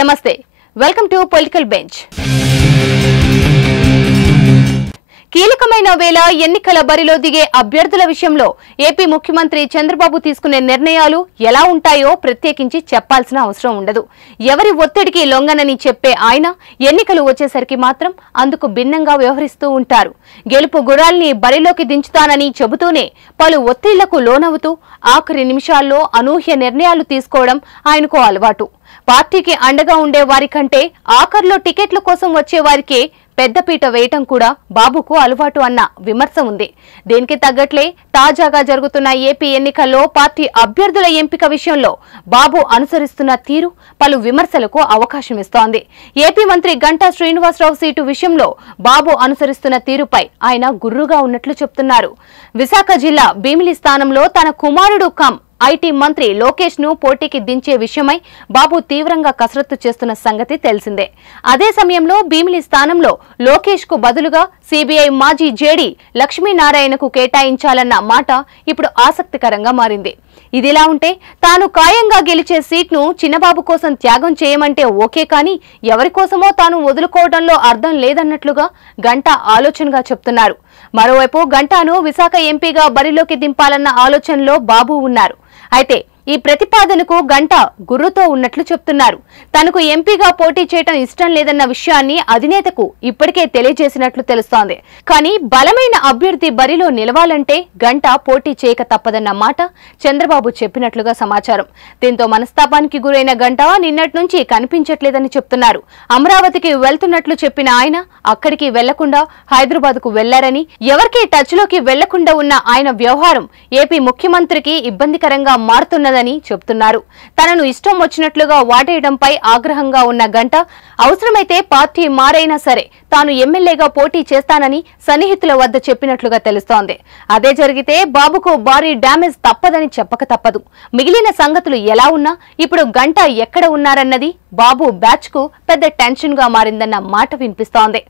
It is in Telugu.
నమస్తే, వెల్కమ్ టు పొలిటికల్ బెంచ్. కీలకమైన వేళ ఎన్నికల బరిలో దిగే అభ్యర్థుల విషయంలో ఏపీ ముఖ్యమంత్రి చంద్రబాబు తీసుకునే నిర్ణయాలు ఎలా ఉంటాయో ప్రత్యేకించి చెప్పాల్సిన అవసరం ఉండదు. ఎవరి ఒత్తిడికి లొంగనని చెప్పే ఆయన ఎన్నికలు వచ్చేసరికి మాత్రం అందుకు భిన్నంగా వ్యవహరిస్తూ ఉంటారు. గెలుపు గుర్రాల్ని బరిలోకి దించుతానని చెబుతూనే పలు ఒత్తిళ్లకు లోనవుతూ ఆఖరి నిమిషాల్లో అనూహ్య నిర్ణయాలు తీసుకోవడం ఆయనకు అలవాటు. పార్టీకి అండగా ఉండే వారి కంటే ఆఖర్లో టికెట్ల కోసం వచ్చే వారికే పెద్దపీట వేయటం కూడా బాబుకు అలవాటు అన్న విమర్శ ఉంది. దీనికి తగ్గట్లే తాజాగా జరుగుతున్న ఏపీ ఎన్నికల్లో పార్టీ అభ్యర్థుల ఎంపిక విషయంలో బాబు అనుసరిస్తున్న తీరు పలు విమర్శలకు అవకాశం ఇస్తోంది. ఏపీ మంత్రి గంటా శ్రీనివాసరావు సీటు విషయంలో బాబు అనుసరిస్తున్న తీరుపై ఆయన గుర్రుగా ఉన్నట్లు చెప్తున్నారు. విశాఖ జిల్లా భీమిలి స్థానంలో తన కుమారుడు కమ్ ఐటీ మంత్రి లోకేష్ ను పోటీకి దించే విషయమై బాబు తీవ్రంగా కసరత్తు చేస్తున్న సంగతి తెలిసిందే. అదే సమయంలో భీమిలి స్థానంలో లోకేష్ కు బదులుగా సిబిఐ మాజీ జేడీ లక్ష్మీనారాయణకు కేటాయించాలన్న మాట ఇప్పుడు ఆసక్తికరంగా మారింది. ఇదిలా ఉంటే తాను ఖాయంగా గెలిచే సీట్ను చిన్నబాబు కోసం త్యాగం చేయమంటే ఓకే, కానీ ఎవరి కోసమో తాను వదులుకోవడంలో అర్థం లేదన్నట్లుగా గంటా ఆలోచనగా చెప్తున్నారు. మరోవైపు గంటాను విశాఖ ఎంపీగా బరిలోకి దింపాలన్న ఆలోచనలో బాబు ఉన్నారు. అయితే ఈ ప్రతిపాదనకు గంటా గుర్రుతో ఉన్నట్లు చెప్తున్నారు. తనకు ఎంపీగా పోటీ చేయడం ఇష్టం లేదన్న విషయాన్ని అధినేతకు ఇప్పటికే తెలియజేసినట్లు తెలుస్తోంది. కానీ బలమైన అభ్యర్థి బరిలో నిలవాలంటే గంటా పోటీ చేయక తప్పదన్న మాట చంద్రబాబు చెప్పినట్లుగా సమాచారం. దీంతో మనస్తాపానికి గురైన గంటా నిన్నటి నుంచి కనిపించట్లేదని చెప్తున్నారు. అమరావతికి వెళ్తున్నట్లు చెప్పిన ఆయన అక్కడికి వెళ్లకుండా హైదరాబాద్ కు వెళ్లారని, ఎవరికీ టచ్ లోకి వెళ్లకుండా ఉన్న ఆయన వ్యవహారం ఏపీ ముఖ్యమంత్రికి ఇబ్బందికరంగా మారుతున్నదని చెప్తున్నారు. తనను ఇష్టం వచ్చినట్లుగా వాటేయడంపై ఆగ్రహంగా ఉన్న గంటా అవసరమైతే పార్టీ మారైనా సరే తాను ఎమ్మెల్యేగా పోటీ చేస్తానని సన్నిహితుల వద్ద చెప్పినట్లుగా తెలుస్తోంది. అదే జరిగితే బాబుకు భారీ డ్యామేజ్ తప్పదని చెప్పక తప్పదు. మిగిలిన సంగతులు ఎలా ఉన్నా ఇప్పుడు గంటా ఎక్కడ ఉన్నారన్నది బాబు బ్యాచ్ కు పెద్ద టెన్షన్ గా మారిందన్న మాట వినిపిస్తోంది.